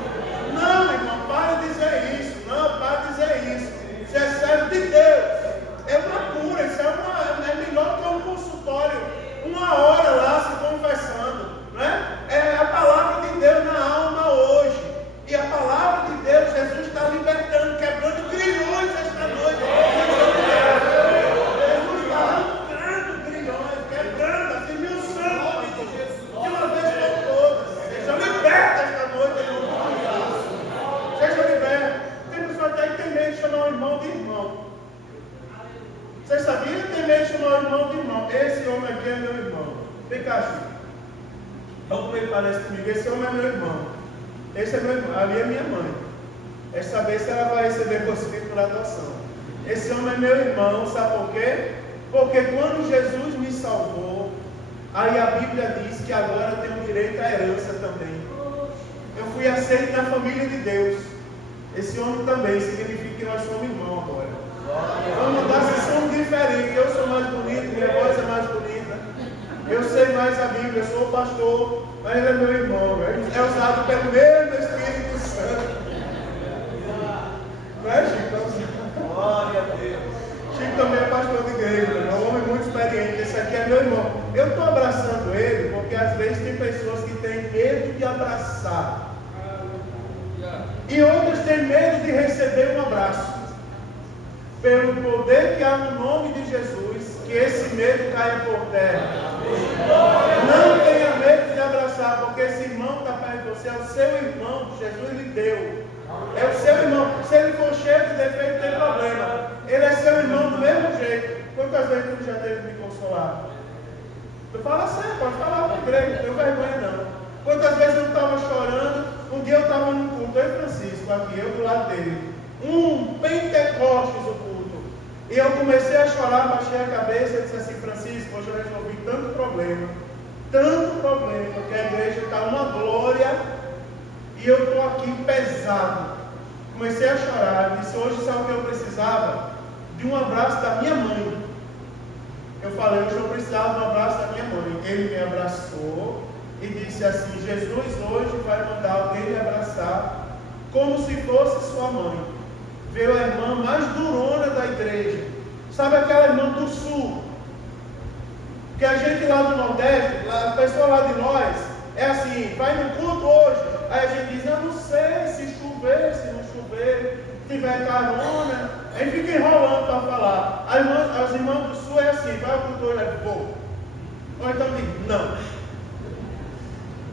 Não, meu irmão, para de dizer isso. Não, para de dizer isso. Você é servo de Deus. É uma cura, isso é melhor que um consultório. Uma hora lá se confessando. Né? É a palavra de Deus na alma hoje. E a palavra de Deus, Jesus está libertando, quebrando grilhões esta noite. Jesus está arrancando grilhões, quebrando, assim, mil santos. De uma vez por todas. Seja liberta esta noite, irmão. Seja liberta. Tem pessoa até que tem medo de chamar o irmão de irmão. Você sabia que tem medo de chamar o irmão de irmão? Esse homem aqui é meu irmão. Vem cá, Chico. Olha como ele parece comigo. Esse homem é meu irmão. Esse é meu irmão, ali é minha mãe. É saber se ela vai receber você por adoção. Esse homem é meu irmão, sabe por quê? Porque quando Jesus me salvou, aí a Bíblia diz que agora eu tenho direito à herança também. Eu fui aceito na família de Deus. Esse homem também significa que nós somos irmãos agora. Vamos mudar se somos diferentes. Eu sou mais bonito, minha voz é mais bonita. Eu sei mais a Bíblia, eu sou o pastor, mas ele é meu irmão. É usado pelo mesmo Espírito Santo. Não é, Chico? Glória a Deus. Chico também é pastor de igreja, é um homem muito experiente. Esse aqui é meu irmão. Eu estou abraçando ele porque às vezes tem pessoas que têm medo de abraçar. E outros têm medo de receber um abraço. Pelo poder que há no nome de Jesus, que esse medo caia por terra. Não tenha medo de abraçar, porque esse irmão está perto de você, é o seu irmão, Jesus lhe deu. É o seu irmão. Se ele for cheio de defeito, não tem problema. Ele é seu irmão do mesmo jeito. Quantas vezes tu já teve que me consolar? Tu fala sério, pode falar para a igreja, não tenho vergonha não. Quantas vezes eu estava chorando? Um dia eu estava no culto, eu e Francisco aqui, eu do lado dele. Pentecostes o culto. E eu comecei a chorar, baixei a cabeça e disse assim: Francisco, hoje eu resolvi tanto problema, que a igreja está uma glória e eu estou aqui pesado. Comecei a chorar, disse: hoje sabe o que eu precisava? De um abraço da minha mãe. Eu falei: hoje eu precisava de um abraço da minha mãe. Ele me abraçou e disse assim: Jesus hoje vai mandar alguém me abraçar como se fosse sua mãe. Veio a irmã mais durona da igreja. Sabe aquela irmã do sul? Que a gente lá do Nordeste, a pessoa lá de nós, é assim: vai no culto hoje. Aí a gente diz: eu não sei se chover, se não chover, tiver carona. Aí fica enrolando para falar. As irmãs do sul é assim: vai ao culto hoje, vou. Ou então diz: não.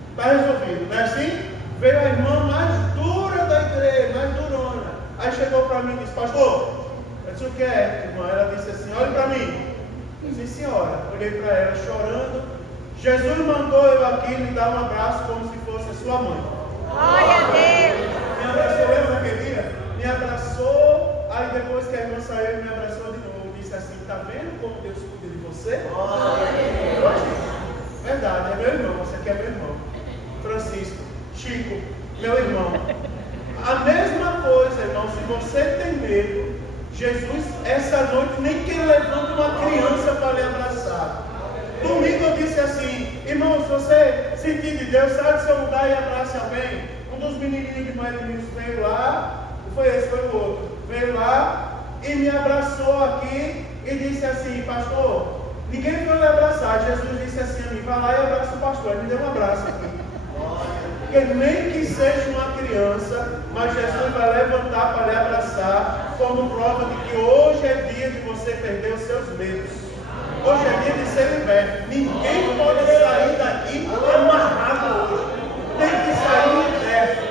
Está resolvido, não é assim? Veio a irmã mais dura da igreja, mais durona. Aí chegou para mim e disse: pastor, eu disse: o que é, irmã? Ela disse assim: olhe para mim. Eu disse: senhora. Olhei para ela chorando. Jesus mandou eu aqui lhe dar um abraço como se fosse a sua mãe. Glória a Deus. Me abraçou, lembra naquele dia? Me abraçou. Aí depois que a irmã saiu, ele me abraçou de novo. Disse assim: está vendo como Deus cuida de você? Verdade, é meu irmão. Você aqui é meu irmão. Francisco, Chico, meu irmão. A mesma coisa, irmão. Se você tem medo, Jesus essa noite nem que ele levante uma criança para lhe abraçar. Domingo eu disse assim: irmão, se você sentir de Deus, sai do seu lugar e abrace alguém. Um dos menininhos de mais de mim veio lá, não foi esse, foi o outro. Veio lá e me abraçou aqui e disse assim: pastor, ninguém foi lhe abraçar. Jesus disse assim a mim: vai lá e abraça o pastor. Ele me deu um abraço aqui. Porque nem que seja uma criança, mas Jesus vai levantar para lhe abraçar, como prova de que hoje é dia de você perder os seus medos. Hoje é dia de ser liberto. Ninguém pode sair daqui amarrado hoje. Tem que sair liberto.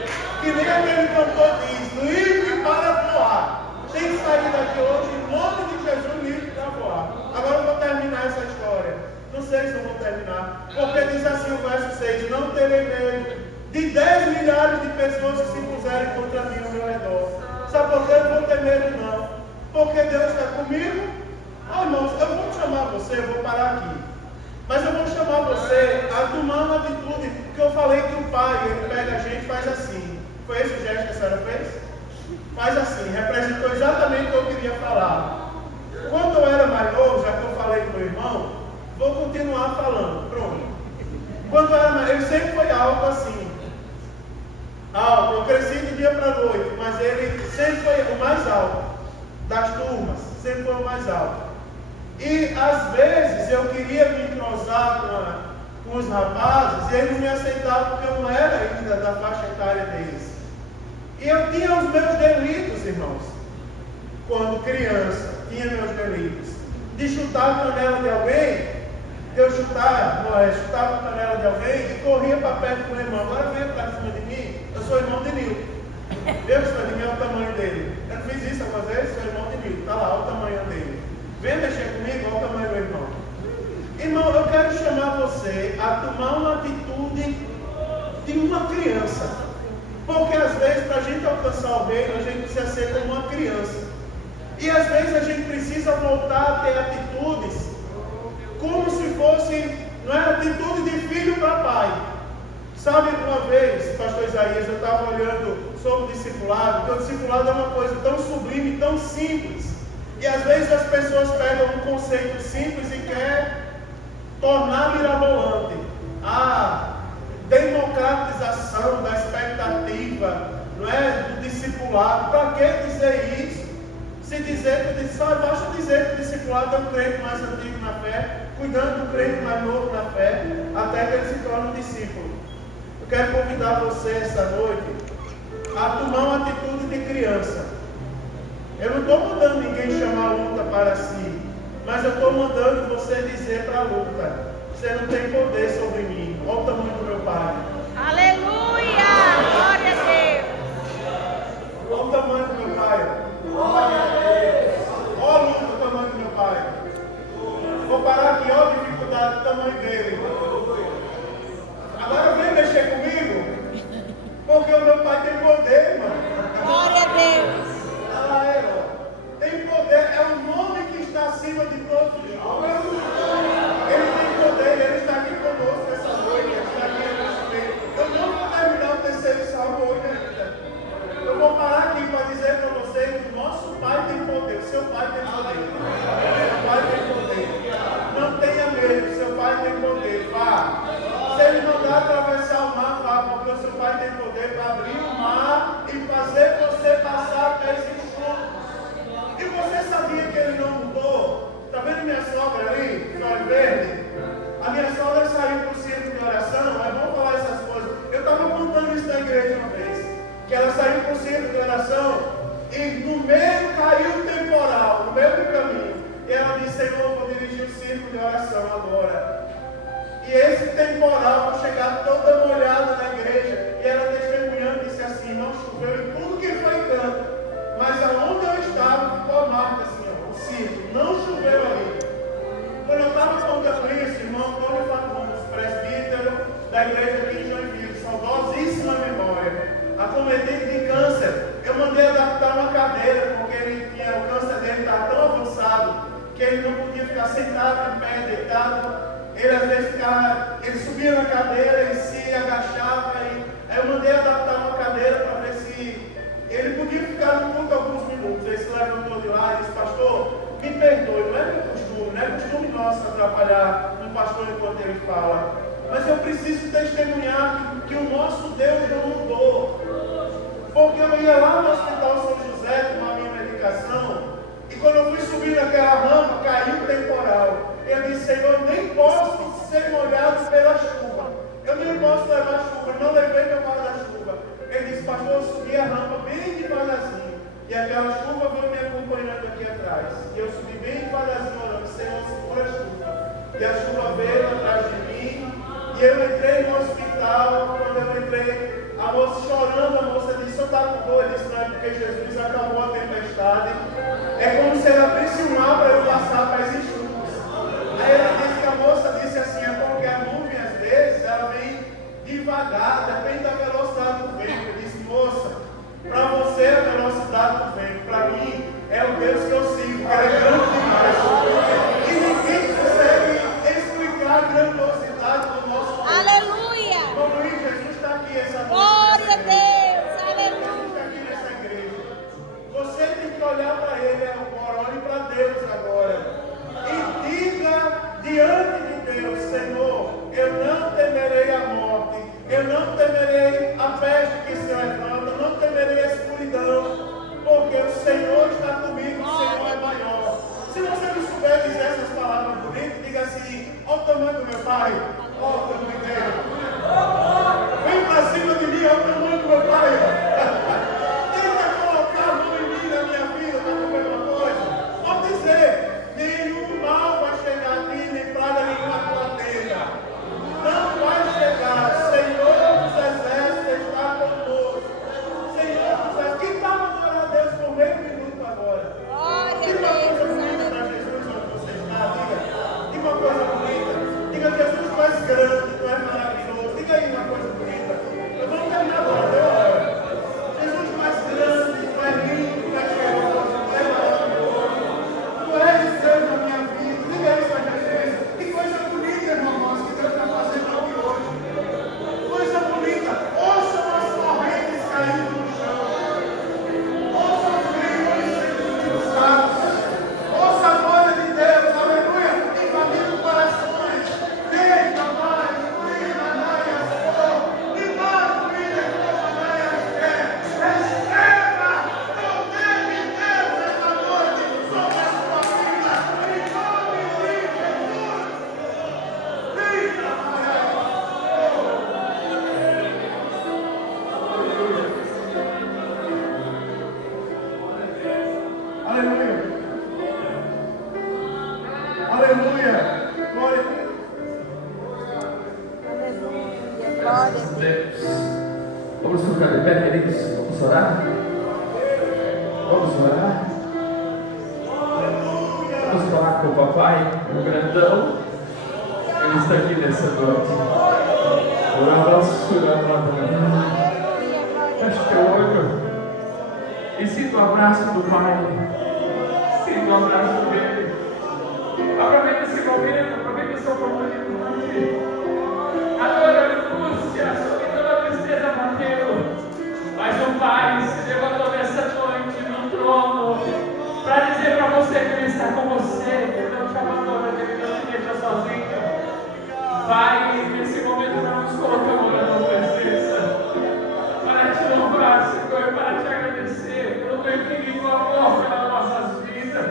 Que nem aquele cantor diz: livre para voar. Tem que sair daqui hoje em nome de Jesus, livre para voar. Agora eu vou terminar essa história. Não sei se eu vou terminar. Porque diz assim o verso 6: não terei medo de 10 milhares de pessoas que se puserem contra mim ao meu redor. Sabe por que eu não vou ter medo não? Porque Deus está comigo. Irmãos, eu vou chamar você, eu vou parar aqui. Mas eu vou chamar você a tomar uma atitude, que eu falei que o pai, ele pega a gente e faz assim. Foi esse o gesto que a senhora fez? Faz assim, representou exatamente o que eu queria falar. Quando eu era mais novo, já que eu falei com o meu irmão, vou continuar falando. Pronto. Quando eu era mais, ele sempre foi alto assim. Alto, eu cresci de dia para noite, mas ele sempre foi o mais alto das turmas, sempre foi o mais alto. E às vezes eu queria me entrosar com os rapazes e eles não me aceitavam porque eu não era ainda da faixa etária deles. E eu tinha os meus delitos, irmãos. Quando criança, tinha meus delitos. De chutar a canela de alguém, eu chutava a canela de alguém e corria para perto do irmão. Agora vem para cima de mim, eu sou irmão de Nil. Eu sou de mim, é o tamanho dele. Eu fiz isso algumas vezes, sou irmão de Nil. Está lá, olha o tamanho dele. Vem mexer comigo, olha o tamanho do meu irmão. Irmão, eu quero chamar você a tomar uma atitude de uma criança. Porque às vezes, para a gente alcançar o reino, a gente precisa ser como uma criança. E às vezes a gente precisa voltar a ter atitudes como se fosse, não é, atitude de filho para pai. Sabe, uma vez, pastor Isaías, eu estava olhando sobre o discipulado, porque o discipulado é uma coisa tão sublime, tão simples. E às vezes as pessoas pegam um conceito simples e quer tornar mirabolante a democratização da expectativa, não é, do discipulado. Para que dizer isso? Se dizer que só basta dizer que o discipulado é um crente mais antigo na fé, cuidando do crente mais novo na fé, até que ele se torne um discípulo. Eu quero convidar você essa noite a tomar uma atitude de criança. Eu não estou mandando ninguém chamar a luta para si, mas eu estou mandando você dizer para a luta: você não tem poder sobre mim. Olha o tamanho do meu Pai. Aleluia! Glória a Deus! Olha o tamanho do meu Pai. Glória a Deus! Olha a luta, o tamanho do meu Pai. Vou parar aqui, olha a dificuldade, o tamanho dele. Agora vem mexer comigo, porque o meu Pai tem poder, irmão. Glória a Deus! Tem poder, é o nome que está acima de todos os nomes. Ele tem poder, ele está aqui conosco essa noite, ele está aqui no nosso meio. Eu não vou terminar o terceiro salmo hoje ainda. Eu vou parar aqui para dizer para você que o nosso Pai tem poder, o seu Pai tem poder. Seu Pai tem poder. Não tenha medo, seu Pai tem poder. Vá. Se ele mandar atravessar o mar, vá, porque o seu Pai tem poder para abrir o mar e fazer você passar pés enxutos. E você sabia que ele não mudou? Está vendo minha sogra ali, de olho verde? A minha sogra saiu para o círculo de oração, é bom falar essas coisas. Eu estava contando isso na igreja uma vez, que ela saiu para o círculo de oração e no meio caiu o temporal, no meio do caminho. E ela disse: Senhor, vou dirigir o círculo de oração agora. E esse temporal foi chegar toda molhada na igreja. E ela testemunhando disse assim: não choveu em tudo que foi canto, mas aonde eu estava ficou a marca assim, ó, o círculo, não choveu ali. Quando eu estava contando isso, irmão Antônio Fagundes, presbítero da igreja aqui em Joinville, saudosíssima memória, acometido de câncer, eu mandei adaptar uma cadeira, porque ele tinha, o câncer dele estava tão avançado que ele não podia ficar sentado, em pé, deitado. Ele às vezes ficava, ele subia na cadeira, ele se agachava, aí eu mandei adaptar uma cadeira para ver se ele podia ficar no culto alguns minutos. Ele se levantou de lá e disse: pastor, me perdoe, não é meu costume, não é costume nosso atrapalhar um pastor enquanto ele fala, mas eu preciso testemunhar que o nosso Deus não mudou. Porque eu ia lá no Hospital São José tomar minha medicação, e quando eu fui subir naquela rampa, caiu o temporal. Eu disse: Senhor, nem posso ser molhado pela chuva. Eu nem posso levar chuva. Eu não levei meu guarda-chuva. Ele disse: pastor, eu subi a rampa bem devagarzinho. E aquela chuva veio me acompanhando aqui atrás. E eu subi bem devagarzinho, orando: Senhor, segura a chuva. E a chuva veio atrás de mim. E eu entrei no hospital. Quando eu entrei, a moça chorando, a moça disse: o senhor está com dor? Eu disse: não, é porque Jesus acabou a tempestade. É como se ela abrisse o mar para eu passar para esses chuvas. Aí ela disse que a moça disse assim: é porque a nuvem às vezes ela vem devagar, depende da velocidade do vento. Eu disse: moça, para você é a velocidade do vento, para mim é o Deus que eu sigo, que é grande demais. E ninguém consegue explicar a grandiosidade do nosso Deus. Aleluia! Como isso, Jesus está aqui essa noite. Glória a Deus! Aleluia! Jesus está aqui nessa igreja. Você tem que olhar para Ele agora, olhe para Deus agora. E diga diante de Deus: Senhor, eu não temerei a morte, eu não temerei a peste que se levanta, eu não temerei a escuridão, porque o Senhor está comigo, o Senhor é maior. Se você não souber dizer essas palavras bonitas, diga assim: olha o tamanho do meu Pai, olha o tamanho dele. Vem para cima de mim, olha o tamanho do meu Pai. Tenta colocar a mão em mim, na minha vida, para comer uma coisa. Pode dizer: nenhum mal vai chegar a ti, nem praga nenhuma à tua tenda. Não vai chegar. Senhor dos exércitos está conosco. Senhor dos exércitos. Que tal adorar a Deus por meio minuto agora? Diga uma coisa bonita para Jesus onde você está. Diga uma coisa bonita. Diga: Jesus, tu és grande, tu és maravilhoso. Diga aí uma Vamos ficar de pé, queridos? Vamos orar? Vamos orar? Vamos falar com o papai, o grandão. Ele está aqui nessa noite. Feche teu olho e sinta o abraço do pai. Sinta o abraço dele. Aproveita esse momento, aproveita essa oportunidade. A dor, a angústia, a solidão, a tristeza bateu. Mas o pai se levantou nessa noite no trono para dizer para você que ele está com você, que ele não te abandona, que ele não te deixa sozinho. Pai, nesse momento nós nos colocamos na tua presença para te louvar, Senhor, para te agradecer pelo teu infinito amor pelas nossas vidas,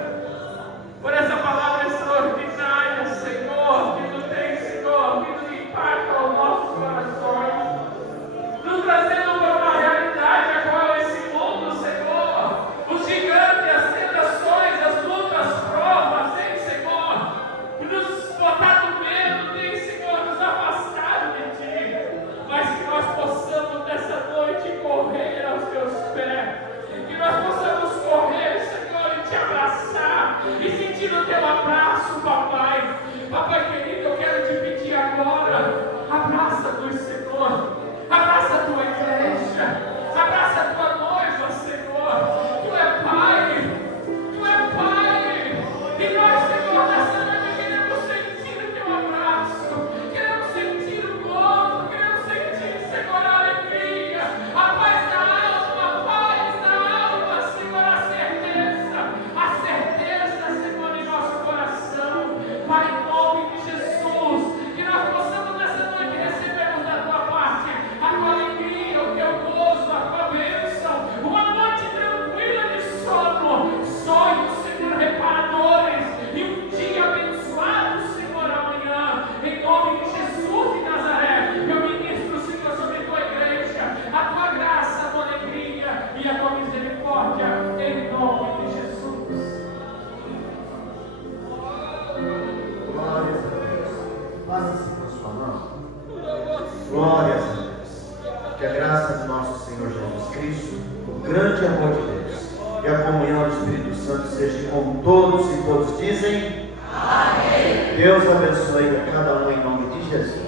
por essa palavra extraordinária, Senhor, que tu tens, Senhor, que tu impacta os nossos corações, nos trazendo para uma realidade a qual esse mundo, Senhor, os gigantes, as tentações, as lutas, as provas, tem, Senhor, nos botado medo, tem, Senhor, nos afastado de Ti, mas que nós possamos nessa noite correr aos Teus pés, que nós possamos correr, Senhor, e Te abraçar, e sentir o Teu abraço, Papai. Papai querido, eu quero Te pedir agora, abraça-nos, Senhor, abraça a Tua igreja, abraça a Tua noiva, Senhor. Tu é Pai, Tu é Pai, e nós, Senhor, nessa noite queremos sentir o Teu abraço, queremos sentir o gozo, queremos sentir, Senhor, a alegria, a paz da alma, Senhor, a certeza, Senhor, em nosso coração. Pai, em nome de Jesus, que nós possamos nessa noite recebermos da Tua parte a Tua alegria, o Teu gozo, a Tua bênção, uma noite tranquila de sono, sonhos, Senhor, reparadores, e um dia abençoado, Senhor, amanhã. Em nome de Jesus de Nazaré, eu ministro, Senhor, sobre a Tua igreja, a Tua graça, a Tua alegria e a Tua misericórdia, em nome de Jesus. Glórias a Deus. Faça assim com a sua mão. Glórias a Deus. Que a graça do nosso Senhor Jesus Cristo, o grande amor de Deus e a comunhão do Espírito Santo seja com todos, e todos dizem amém. Deus abençoe a cada um em nome de Jesus.